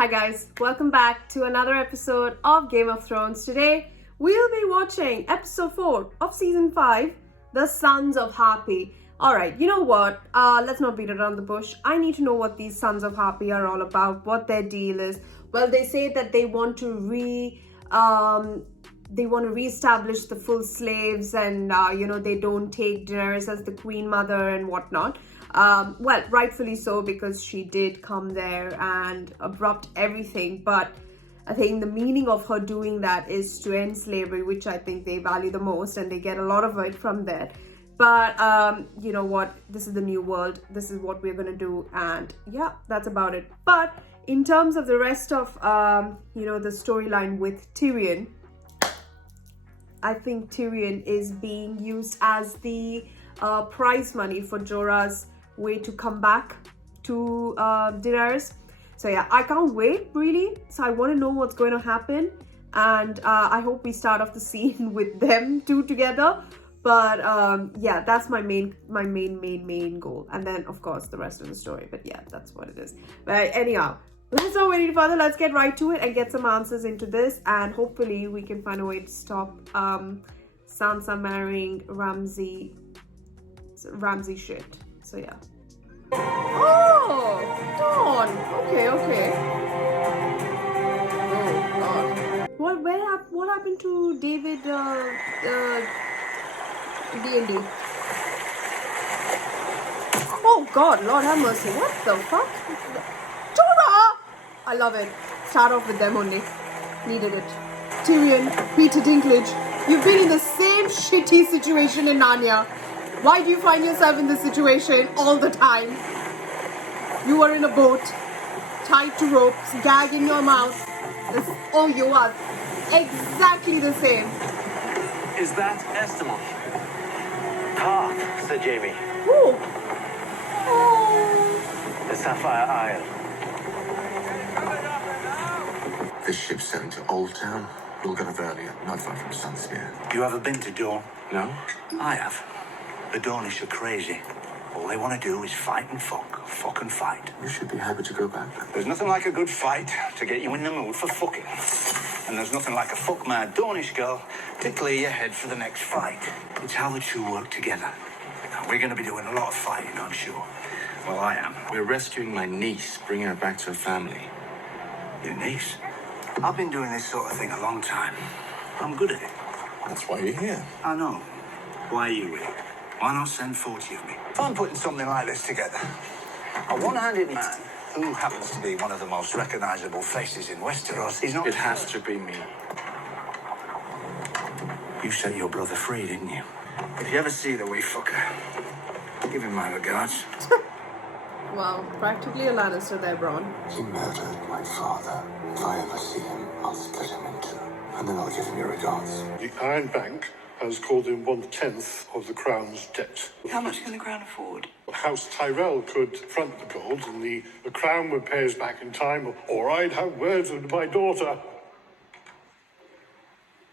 Hi guys, welcome back to another episode of Game of Thrones. Today, we'll be watching episode 4 of season 5, The Sons of Harpy. Alright, you know what? Let's not beat around the bush. I need to know what these Sons of Harpy are all about, what their deal is. Well, they say that they want to reestablish the full slaves and, they don't take Daenerys as the queen mother and whatnot. Well, rightfully so, because she did come there and abrupt everything. But I think the meaning of her doing that is to end slavery, which I think they value the most, and they get a lot of it from that. But you know what? This is the new world. This is what we're gonna do, and yeah, that's about it. But in terms of the rest of the storyline with Tyrion, I think Tyrion is being used as the prize money for Jorah's way to come back to Daenerys. So yeah, I can't wait really. So I want to know what's going to happen, and I hope we start off the scene with them two together. But yeah, that's my main goal, and then of course the rest of the story. But yeah, that's what it is. But anyhow, let's not wait any further. Let's get right to it and get some answers into this, and hopefully we can find a way to stop Sansa marrying Ramsay shit. So yeah. Oh, Dawn. Okay. Oh God. What happened to David? D&D. Oh God, Lord have mercy. What the fuck? Jorah! I love it. Start off with them only. Needed it. Tyrion, Peter Dinklage, you've been in the same shitty situation in Narnia. Why do you find yourself in this situation all the time? You are in a boat, tied to ropes, gag in your mouth. Oh, you are exactly the same. Is that Estimon? Ah, Sir Jamie. Ooh. The Sapphire Isle. This ship's sailing to Old Town. We'll get off earlier, not far from Sunspear. You ever been to Dawn? No? I have. The Dornish are crazy. All they want to do is fight and fuck and fight. You should be happy to go back. There's nothing like a good fight to get you in the mood for fucking. And there's nothing like a fuck-mad Dornish girl to clear your head for the next fight. It's how the two work together. Now, we're going to be doing a lot of fighting, I'm sure. Well, I am. We're rescuing my niece, bringing her back to her family. Your niece? I've been doing this sort of thing a long time. I'm good at it. That's why you're here. I know. Why are you here? Why not send 40 of me? If I'm putting something like this together, a one-handed man who happens to be one of the most recognizable faces in Westeros is not... It has to be me. You set your brother free, didn't you? If you ever see the wee fucker, give him my regards. Wow, practically a Lannister there, Bronn. He murdered my father. If I ever see him, I'll split him in two. And then I'll give him your regards. The Iron Bank has called in 1/10 of the Crown's debt. How much can the Crown afford? House Tyrell could front the gold and the Crown would pay us back in time, or I'd have words with my daughter.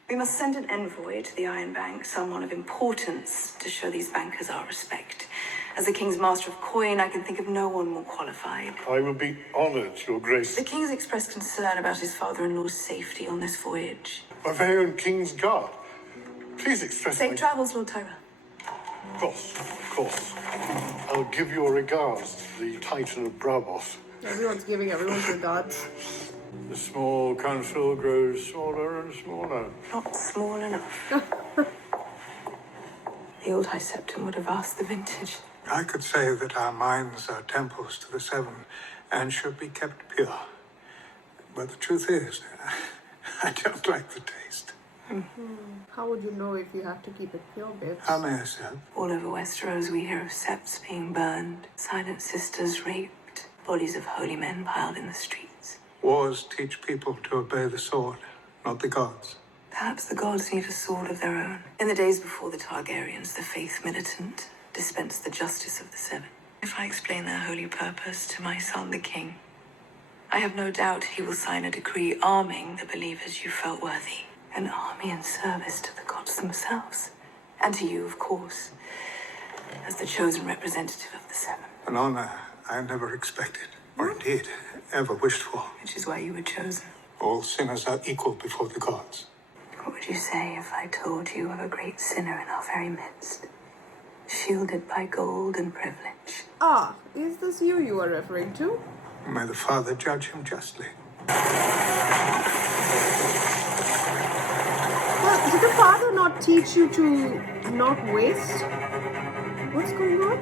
We must send an envoy to the Iron Bank, someone of importance, to show these bankers our respect. As the King's Master of Coin, I can think of no one more qualified. I will be honoured, Your Grace. The King's expressed concern about his father-in-law's safety on this voyage. My very own King's Guard. Please express Safe my... travels, Lord Tyrell. Of course. I'll give your regards to the Titan of Braavos. Everyone's giving everyone's regards. The small council grows smaller and smaller. Not small enough. The old High Septon would have asked the vintage. I could say that our minds are temples to the seven and should be kept pure. But the truth is, I don't like the taste. How would you know if you have to keep it pure, babes? How may I say? All over Westeros, we hear of septs being burned, silent sisters raped, bodies of holy men piled in the streets. Wars teach people to obey the sword, not the gods. Perhaps the gods need a sword of their own. In the days before the Targaryens, the faith militant dispensed the justice of the seven. If I explain their holy purpose to my son, the king, I have no doubt he will sign a decree arming the believers you felt worthy. An army in service to the gods themselves. And to you, of course, as the chosen representative of the seven. An honor I never expected, or indeed ever wished for. Which is why you were chosen. All sinners are equal before the gods. What would you say if I told you of a great sinner in our very midst, shielded by gold and privilege? Ah, is this you are referring to? May the Father judge him justly. Well, did the father not teach you to not waste? What's going on?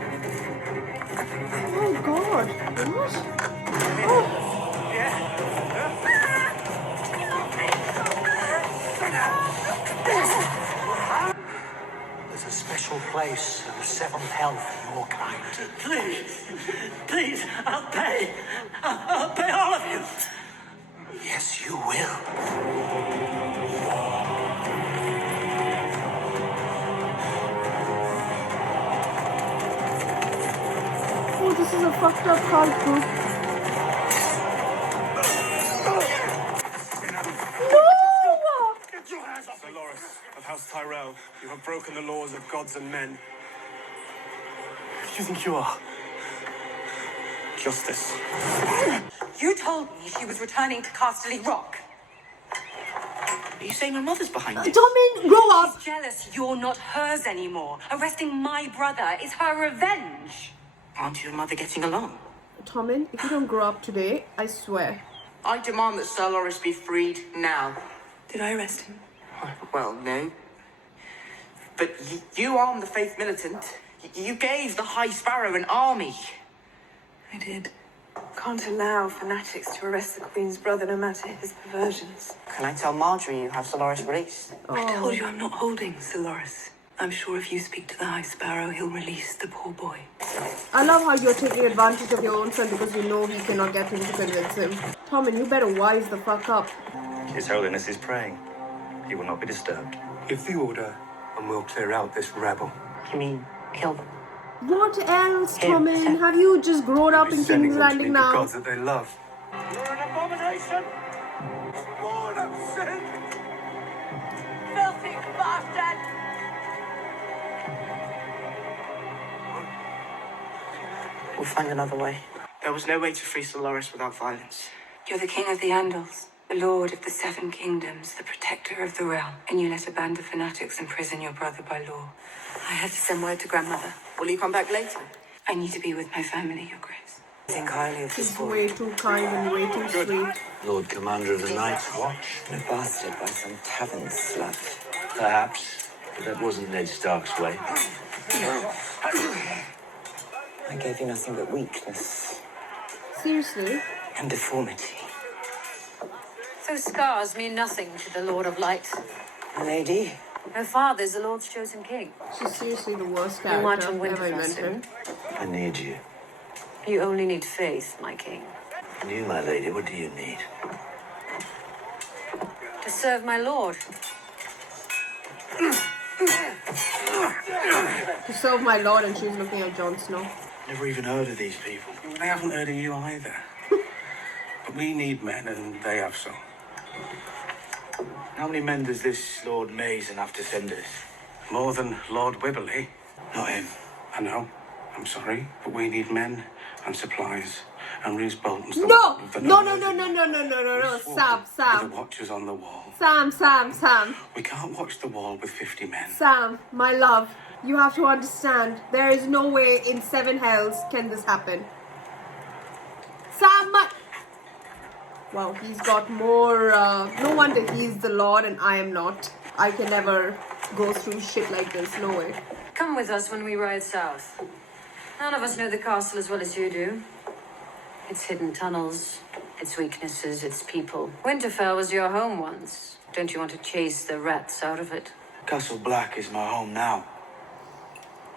Oh God, what? Oh. There's a special place in the seventh hell for your kind. Please, I'll pay. I'll pay all of you. Yes, you will. Oh, this is a fucked up cult group. No! Get your hands off Dolores of House Tyrell. You have broken the laws of gods and men. Who do you think you are? Justice. You told me she was returning to Casterly Rock. Are you saying my mother's behind it? Tommen, grow up! She's jealous you're not hers anymore. Arresting my brother is her revenge. Aren't you and mother getting along? Tommen, if you don't grow up today, I swear. I demand that Sir Loris be freed now. Did I arrest him? Well, no. But you armed the Faith Militant. You gave the High Sparrow an army. I did. Can't allow fanatics to arrest the Queen's brother, no matter his perversions. Can I tell Marjorie you have Sir Loris released? I told you I'm not holding Sir Loris. I'm sure if you speak to the High Sparrow, he'll release the poor boy. I love how you're taking advantage of your own son because you know he cannot get him to convince him. Tommen, you better wise the fuck up. His Holiness is praying. He will not be disturbed. Give the order, and we'll clear out this rabble. You mean kill them? What else, Tommen? Have you just grown up in King's Landing now? The gods that they love. You're an abomination! Born of sin! Filthy bastard! We'll find another way. There was no way to free Sir Loris without violence. You're the King of the Andals, the Lord of the Seven Kingdoms, the protector of the realm, and you let a band of fanatics imprison your brother by law. I had to send word to Grandmother. Will you come back later? I need to be with my family, Your Grace. I think highly of this He's boy. way too kind and way too sweet. Lord Commander of the Night's Watch. And bastard by some tavern slut. Perhaps, but that wasn't Ned Stark's way. I gave you nothing but weakness Seriously? and deformity. Those scars mean nothing to the Lord of Light. Lady, Her father's the Lord's chosen king. She's seriously the worst You march character on ever Winterfell soon. invented. I need you. You only need faith, my king. And you, my lady, what do you need? To serve my lord. To serve my lord, and she's looking at Jon Snow. Never even heard of these people. They haven't heard of you either. But we need men, and they have some. How many men does this Lord Mason have to send us? More than Lord Wibberley. Not him. I know. I'm sorry, but we need men and supplies. And Roose Bolton's the No! one with the No, knowledge. no. Roose Sam, Walton Sam. are the watchers on the wall. Sam. We can't watch the wall with 50 men. Sam, my love, you have to understand. There is no way in 7 hells can this happen. Sam, wow, he's got more. No wonder he's the Lord and I am not. I can never go through shit like this. No way. Come with us when we ride south. None of us know the castle as well as you do. Its hidden tunnels, its weaknesses, its people. Winterfell was your home once. Don't you want to chase the rats out of it? Castle Black is my home now.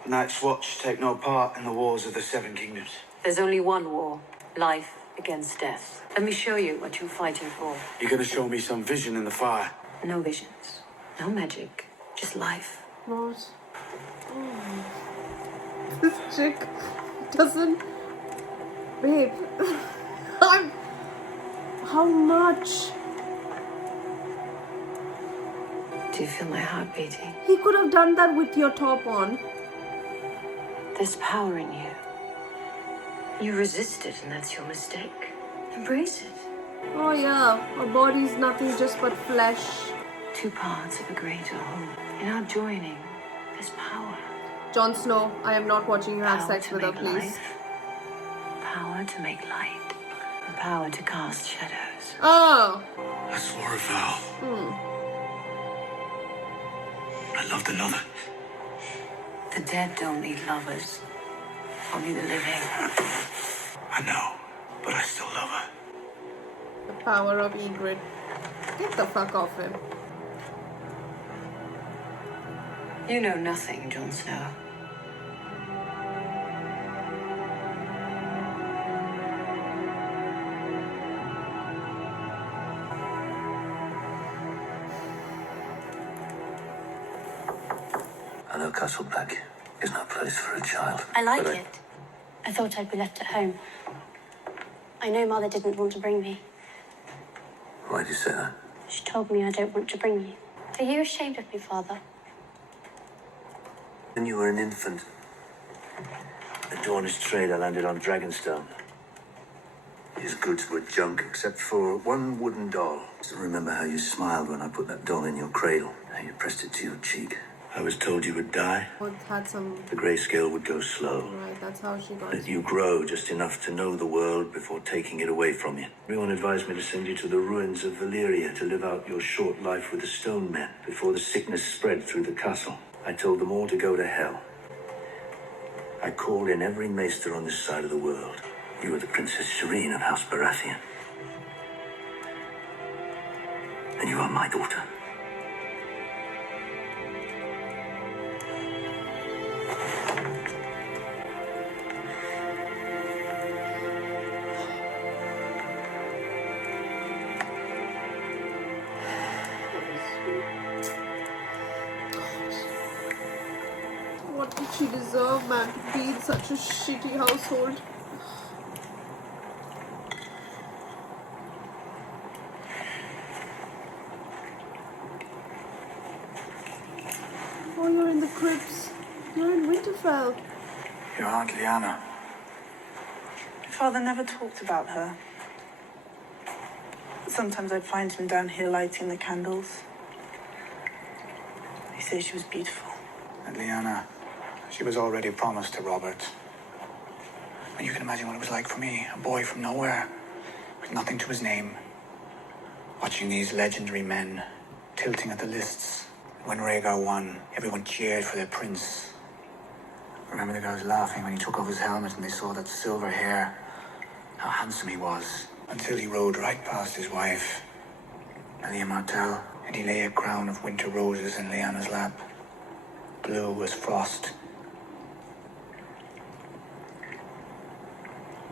The Night's Watch take no part in the wars of the Seven Kingdoms. There's only one war. Life against death. Let me show you what you're fighting for. You're gonna show me some vision in the fire. No visions. No magic. Just life. What? Oh. This chick doesn't. Babe. How much? Do you feel my heart beating? He could have done that with your top on. There's power in you. You resisted, and that's your mistake. Embrace it. Oh yeah, our body's nothing just but flesh. Two parts of a greater whole. In our joining, there's power. Jon Snow, I am not watching you have Power sex to with her, make please. life, power to make light, and power to cast shadows. Oh! I swore a vow. I loved another. The dead don't need lovers, only the living. I know, but I still love her. The power of Ygritte. Get the fuck off him. You know nothing, Jon Snow. I know Castle Black is no place for a child. I like but it. I thought I'd be left at home. I know Mother didn't want to bring me. Why'd you say that? She told me I don't want to bring you. Are you ashamed of me, Father? When you were an infant, a Dornish trader landed on Dragonstone. His goods were junk except for one wooden doll. Still remember how you smiled when I put that doll in your cradle, how you pressed it to your cheek. I was told you would die. Well, had some... The grayscale would go slow. Right, that's how she got Let you grow just enough to know the world before taking it away from you. Everyone advised me to send you to the ruins of Valyria to live out your short life with the stone men before the sickness spread through the castle. I told them all to go to hell. I called in every maester on this side of the world. You were the Princess Shireen of House Baratheon. And you are my daughter. What did she deserve, man, to be in such a shitty household? Oh, you're in the crypts. You're in Winterfell. Your Aunt Lyanna. My father never talked about her. Sometimes I'd find him down here lighting the candles. He says she was beautiful. And Lyanna, she was already promised to Robert. And you can imagine what it was like for me, a boy from nowhere, with nothing to his name, watching these legendary men tilting at the lists. When Rhaegar won, everyone cheered for their prince. I remember the guys laughing when he took off his helmet and they saw that silver hair, how handsome he was, until he rode right past his wife, Elia Martell, and he lay a crown of winter roses in Lyanna's lap, blue as frost.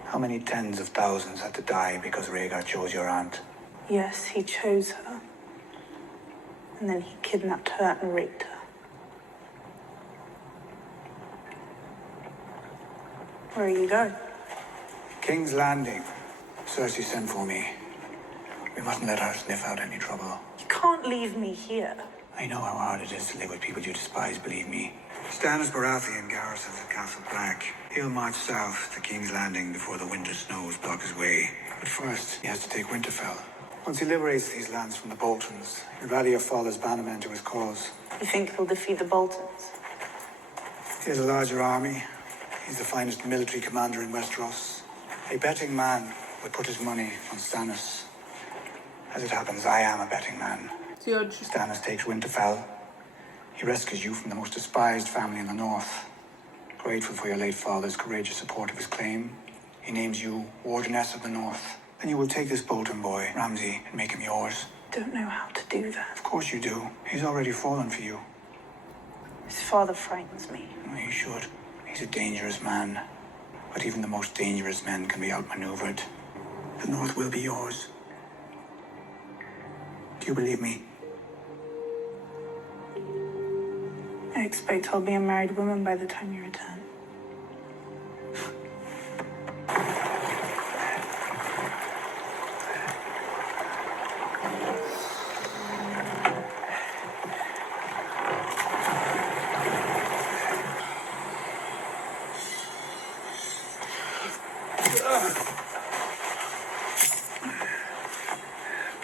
How many tens of thousands had to die because Rhaegar chose your aunt? Yes, he chose her. And then he kidnapped her and raped her. Where are you going? King's Landing. Cersei sent for me. We mustn't let her sniff out any trouble. You can't leave me here. I know how hard it is to live with people you despise, believe me. Stannis Baratheon garrisons at Castle Black. He'll march south to King's Landing before the winter snows block his way. But first, he has to take Winterfell. Once he liberates these lands from the Boltons, he'll rally your father's bannermen to his cause. You think he'll defeat the Boltons? He has a larger army. He's the finest military commander in Westeros. A betting man would put his money on Stannis. As it happens, I am a betting man. Stannis takes Winterfell. He rescues you from the most despised family in the north. Grateful for your late father's courageous support of his claim, he names you Wardeness of the North. Then you will take this Bolton boy, Ramsay, and make him yours. Don't know how to do that. Of course you do. He's already fallen for you. His father frightens me. He should. He's a dangerous man. But even the most dangerous men can be outmaneuvered. The North will be yours. Do you believe me? I expect I'll be a married woman by the time you return.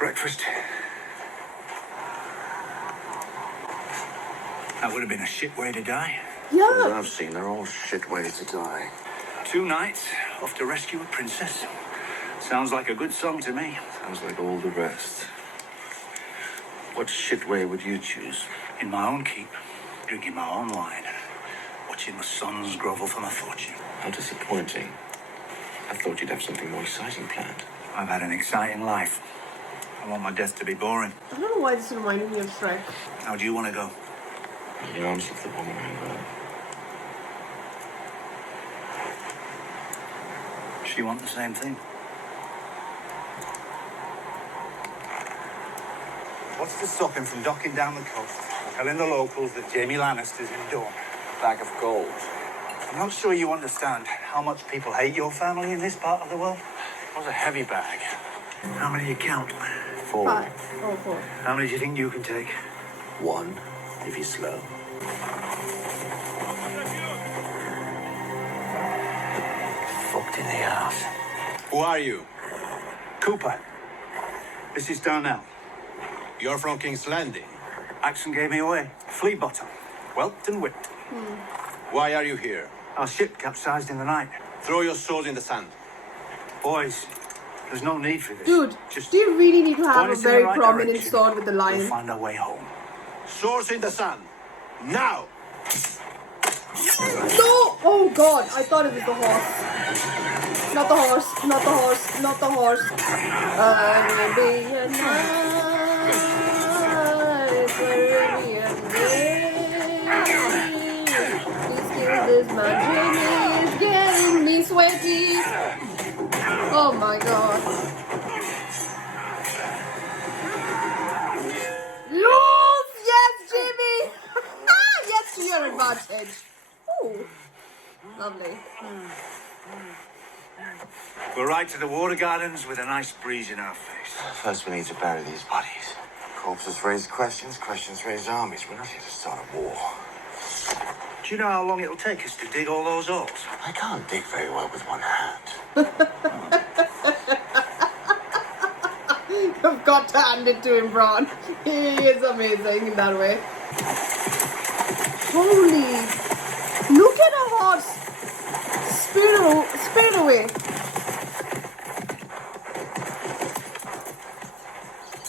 breakfast. That would have been a shit way to die. As Yeah. I've seen, they're all shit ways to die. 2 nights off to rescue a princess. Sounds like a good song to me. Sounds like all the rest. What shit way would you choose? In my own keep, drinking my own wine, watching my sons grovel for my fortune. How disappointing. I thought you'd have something more exciting planned. I've had an exciting life. I want my death to be boring. I don't know why this reminded me of Shrek. How do you want to go? In the arms of the woman I love. She want the same thing. What's to stop him from docking down the coast, telling the locals that Jaime Lannister's in Dorne? A bag of gold. I'm not sure you understand how much people hate your family in this part of the world. It was a heavy bag. How many you count? 4. 5. Oh, 4. How many do you think you can take? 1, if you're slow. Fucked in the ass. Who are you? Cooper. This is Darnell. You're from King's Landing. Axon gave me away. Flea bottom. Whelped and whipped. Why are you here? Our ship capsized in the night. Throw your swords in the sand. Boys, there's no need for this. Dude, Just do you really need to have point a us in the very right prominent direction. sword with the We'll lion? find our way home. Swords in the sand. Now! No! Oh god, I thought it was the horse. Not the horse, not the horse, not the horse. Arabian Nights, Arabian Nights. Please kill this man, Jimmy is getting me sweaty. Oh my god. Lose! Yes, Jimmy! Yes, to your advantage. Ooh. Lovely. We'll ride to the water gardens with a nice breeze in our face. First, we need to bury these bodies. Corpses raise questions, questions raise armies. We're not here to start a war. Do you know how long it'll take us to dig all those holes? I can't dig very well with one hand. You've got to hand it to him, Bron. He is amazing in that way. Holy! Look at a horse! Speed away.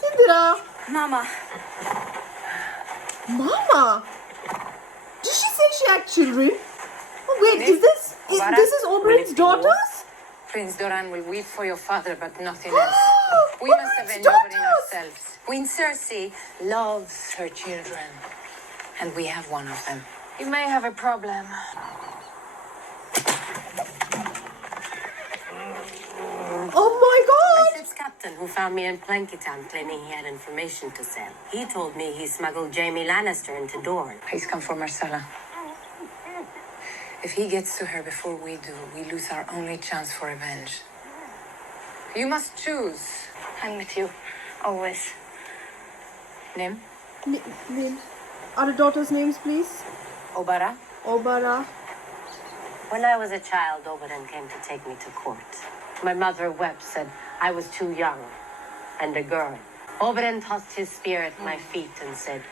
Indira! Mama. Mama! Did she say she had children? Oh, wait, is this Oberyn's daughters? Prince Doran will weep for your father, but nothing else. We Oh, must it's avenge Oberyn daughters! ourselves. Queen Cersei loves her children, and we have one of them. You may have a problem. Oh my god! My ship's captain, who found me in Plankytown claiming he had information to sell. He told me he smuggled Jaime Lannister into Dorne. Please come for Marcella. If he gets to her before we do, we lose our only chance for revenge. You must choose. I'm with you, always. Name? Name. Are the daughters' names, please? Obara? Obara. When I was a child, Oberyn came to take me to court. My mother wept, said I was too young and a girl. Oberyn tossed his spear at my feet and said,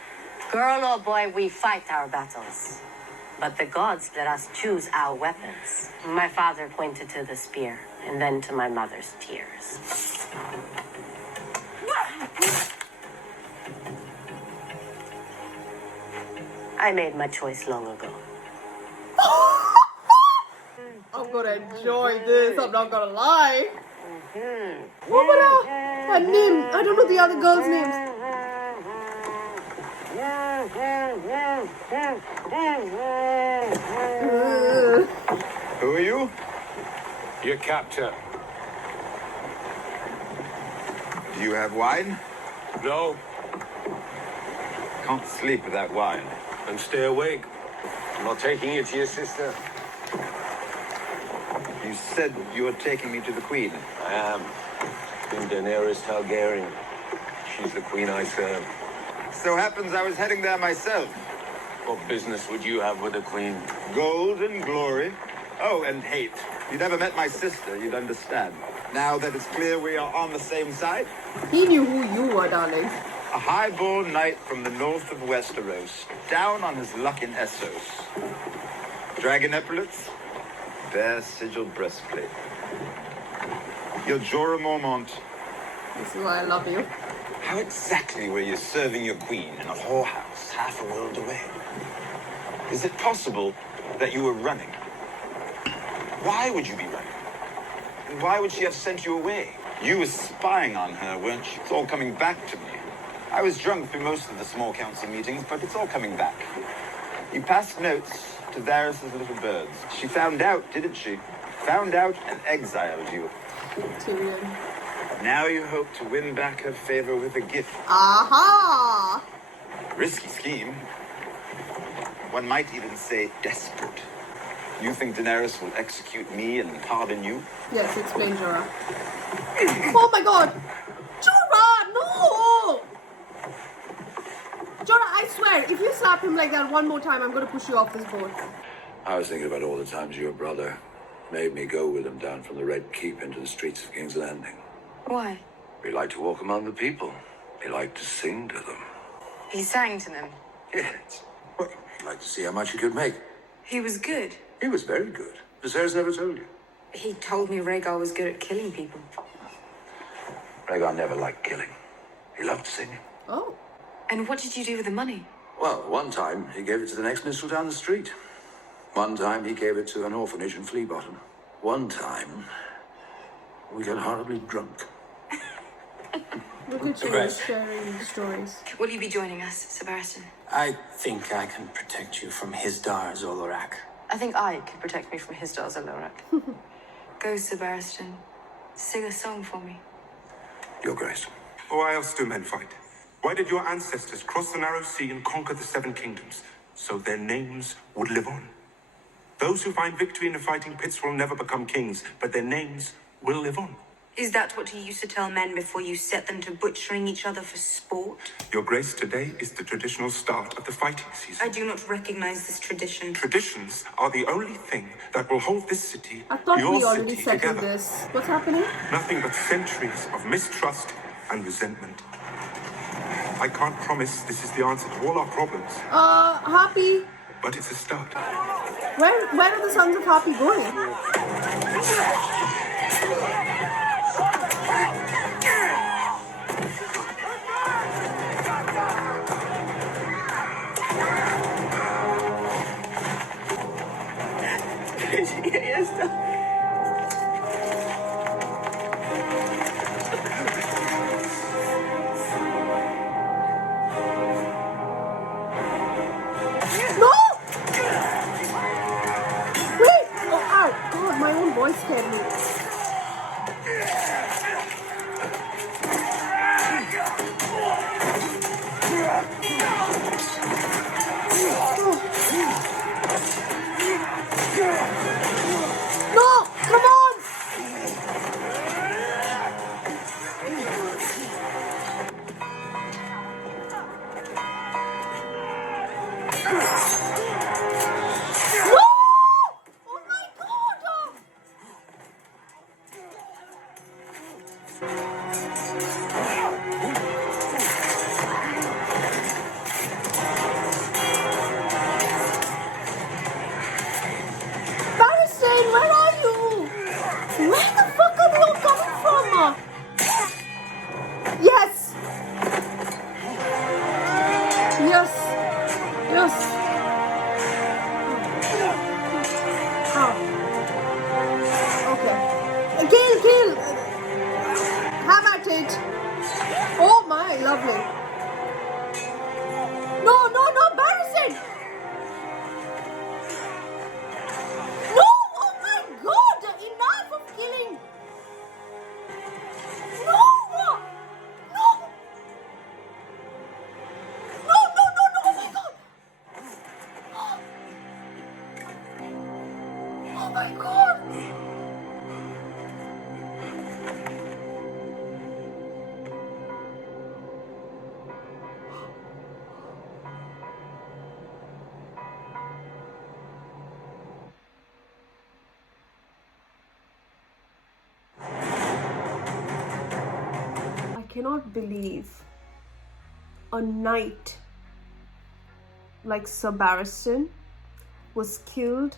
"Girl or boy, we fight our battles. But the gods let us choose our weapons." My father pointed to the spear and then to my mother's tears. I made my choice long ago. I'm gonna enjoy this, I'm not gonna lie. Obara! Her name, I don't know the other girls' names. Who are you? Your captor. Do you have wine? No, Can't sleep without wine. and stay awake. I'm not taking you to your sister. You said you were taking me to the Queen. I am. Queen Daenerys Targaryen. She's the queen I serve. So happens I was heading there myself. What business would you have with the queen? Gold and glory. Oh, and hate. If you'd ever met my sister, you'd understand. Now that it's clear we are on the same side, He knew who you were, darling. a high-born knight from the north of Westeros, down on his luck in Essos. Dragon epaulets, bare sigil breastplate. Your Jorah Mormont. This is why I love you. How exactly were you serving your queen in a whorehouse half a world away? Is it possible that you were running? Why would you be running? And why would she have sent you away? You were spying on her, weren't you? It's all coming back to me. I was drunk through most of the small council meetings, but it's all coming back. You passed notes to Varys' little birds. She found out, didn't she? Found out and exiled you. Tyrion. Now you hope to win back her favor with a gift. Aha! Risky scheme. One might even say desperate. You think Daenerys will execute me and pardon you? Yes, explain, Jorah. Oh my god! Jorah, no! Jorah, I swear, if you slap him like that one more time, I'm going to push you off this boat. I was thinking about all the times your brother made me go with him down from the Red Keep into the streets of King's Landing. Why? He liked to walk among the people. He liked to sing to them. He sang to them. Yes. Well, he'd like to see how much he could make. He was good. He was very good. Viserys never told you. He told me Rhaegar was good at killing people. Rhaegar never liked killing. He loved singing. Oh. And what did you do with the money? Well, one time he gave it to the next minstrel down the street. One time he gave it to an orphanage in Flea Bottom. One time we got horribly drunk. Look at you sharing stories. Will you be joining us, Sebastian? I think I can protect you from his Dar Zolorak. I think I can protect me from his Dar Zolorak. Go, Sebastian. Sing a song for me. Your Grace. Why else do men fight? Why did your ancestors cross the narrow sea and conquer the seven kingdoms? So their names would live on. Those who find victory in the fighting pits will never become kings, but their names will live on. Is that what you used to tell men before you set them to butchering each other for sport? Your Grace, today is the traditional start of the fighting season. I do not recognize this tradition. Traditions are the only thing that will hold this city, I thought your we already city, settled together. this. What's happening? Nothing but centuries of mistrust and resentment. I can't promise this is the answer to all our problems, Harpy. but it's a start. Where are the sons of Harpy going? No! Wait! Oh, ow! God, my own voice scared me. No! Come on! No! Oh my God! Barristan, where are you? Where the fuck are they all coming from? Yes! Yes! Yes! Oh. Okay. Kill! Have at it! Oh my, lovely. No, Barristan! No! Oh my God! Enough of killing! No! No! No! Oh my God! Oh my God! cannot believe a knight like Sir Barristan was killed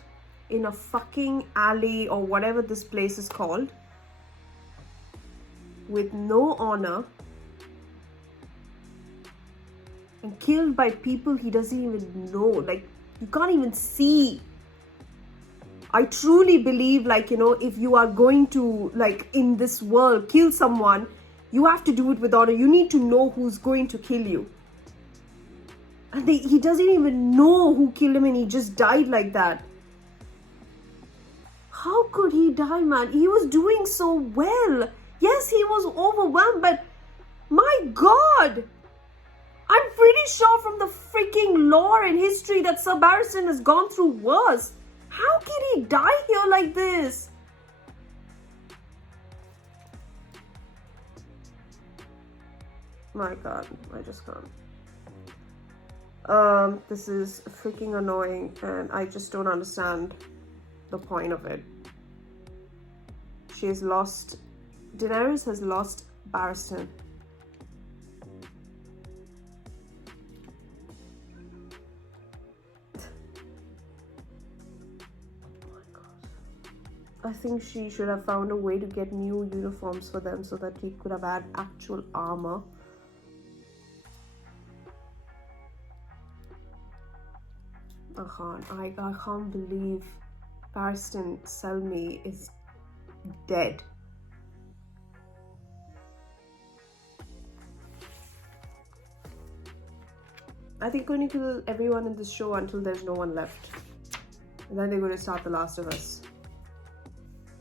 in a fucking alley or whatever this place is called, with no honor, and killed by people he doesn't even know. Like, you can't even see. I truly believe, like, you know, if you are going to, like, in this world, kill someone, you have to do it with honor. You need to know who's going to kill you. And he doesn't even know who killed him, and he just died like that. How could he die, man? He was doing so well. Yes, he was overwhelmed, but my God, I'm pretty sure from the freaking lore and history that Sir Barristan has gone through worse. How can he die here like this? My God, I just can't. This is freaking annoying, and I just don't understand the point of it. Daenerys has lost Barristan. I think she should have found a way to get new uniforms for them so that he could have had actual armor. I can't believe Barristan Selmy is dead. I think we're going to kill everyone in this show until there's no one left. And then they're going to start The Last of Us.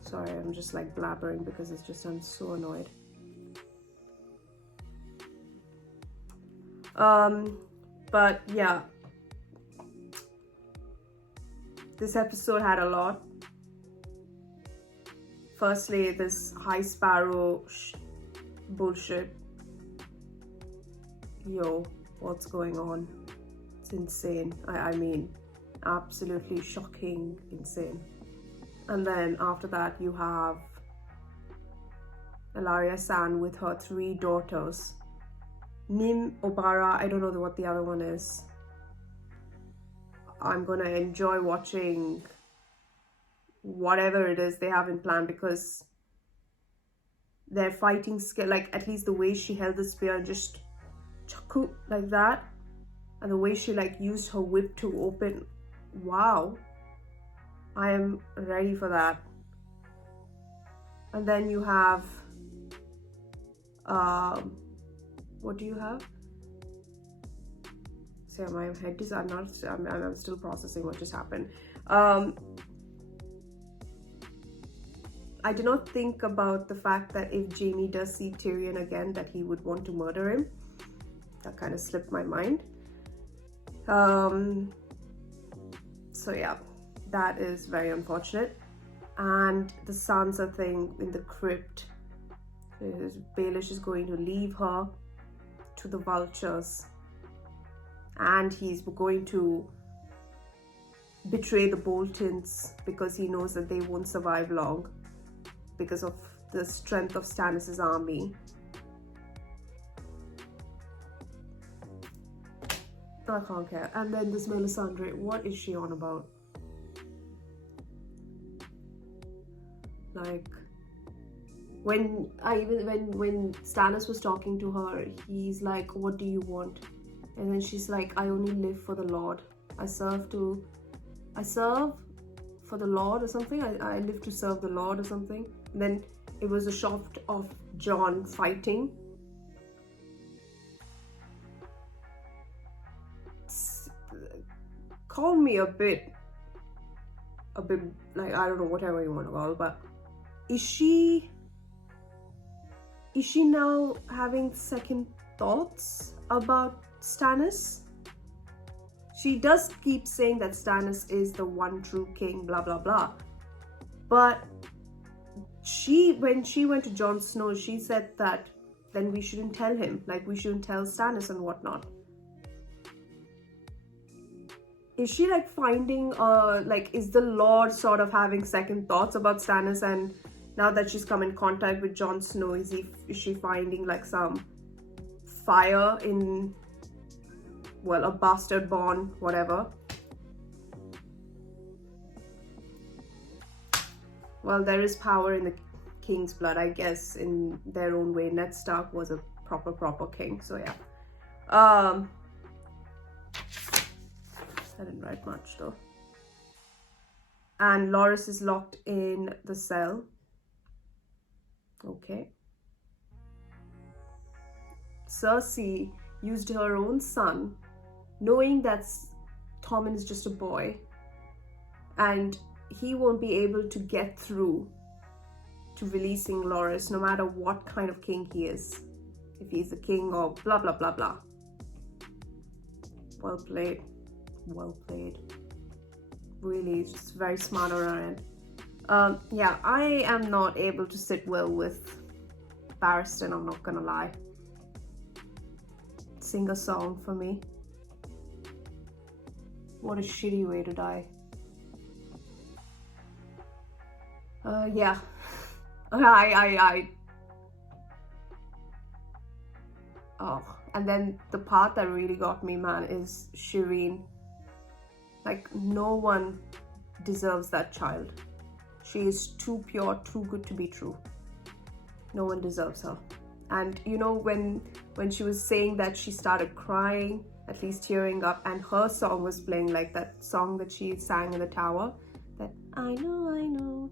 Sorry, I'm just like blabbering because it's just, I'm so annoyed. But yeah, this episode had a lot. Firstly, this High Sparrow bullshit. Yo, what's going on? It's insane. I mean, absolutely shocking, insane. And then after that, you have Elaria San with her 3 daughters. Nim, Obara, I don't know what the other one is. I'm gonna enjoy watching whatever it is they have in plan, because their fighting skill, like at least the way she held the spear and just chaku like that, and the way she like used her whip to open, wow, I am ready for that. And then you have what do you have? So my head is, I'm still processing what just happened. I did not think about the fact that if Jaime does see Tyrion again, that he would want to murder him. That kind of slipped my mind. So yeah, that is very unfortunate. And the Sansa thing in the crypt, Baelish is going to leave her to the vultures, and he's going to betray the Boltons because he knows that they won't survive long because of the strength of Stannis' army. I can't care. And then this Melisandre, what is she on about? Like, when Stannis was talking to her, he's like, what do you want? And then she's like, I only live for the Lord. I serve for the Lord or something. I live to serve the Lord or something. And then it was a shot of Jon fighting. Call me a bit like, I don't know, whatever you want to call it, but is she now having second thoughts about Stannis? She does keep saying that Stannis is the one true king, blah blah blah, but when she went to Jon Snow, she said that then we shouldn't tell him, like we shouldn't tell Stannis and whatnot. Is she like finding like, is the Lord sort of having second thoughts about Stannis, and now that she's come in contact with Jon Snow, is she finding like some fire in, well, a bastard born, whatever. Well, there is power in the king's blood, I guess, in their own way. Ned Stark was a proper king, so yeah. I didn't write much though. And Loras is locked in the cell. Okay. Cersei used her own son, knowing that Tommen is just a boy, and he won't be able to get through to releasing Loras, no matter what kind of king he is. If he's a king or blah, blah, blah, blah. Well played. Well played. Really, it's just very smart on our end. Yeah, I am not able to sit well with Barristan, I'm not gonna lie. Sing a song for me. What a shitty way to die. Yeah. Oh, and then the part that really got me, man, is Shireen. Like, no one deserves that child. She is too pure, too good to be true. No one deserves her. And you know, when she was saying that, she started crying, at least tearing up, and her song was playing, like that song that she sang in the tower, that I know,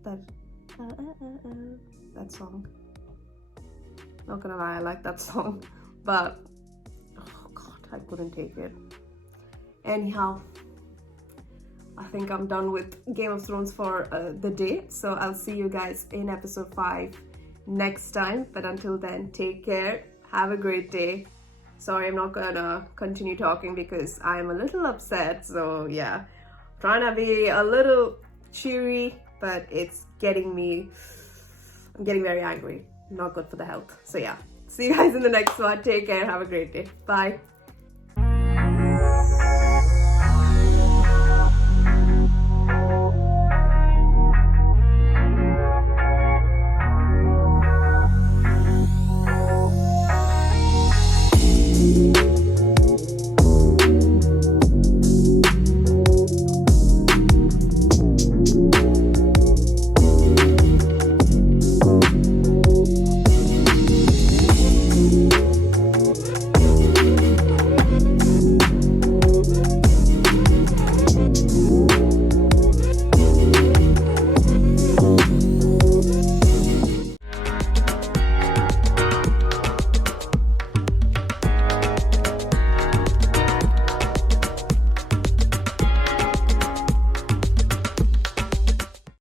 that song. Not gonna lie, I like that song, but oh god, I couldn't take it. Anyhow, I think I'm done with Game of Thrones for the day, so I'll see you guys in episode 5 next time. But until then, take care, have a great day. Sorry, I'm not gonna continue talking because I'm a little upset, so yeah, trying to be a little cheery, but it's getting me, I'm getting very angry. Not good for the health. So yeah, see you guys in the next one. Take care, have a great day. Bye.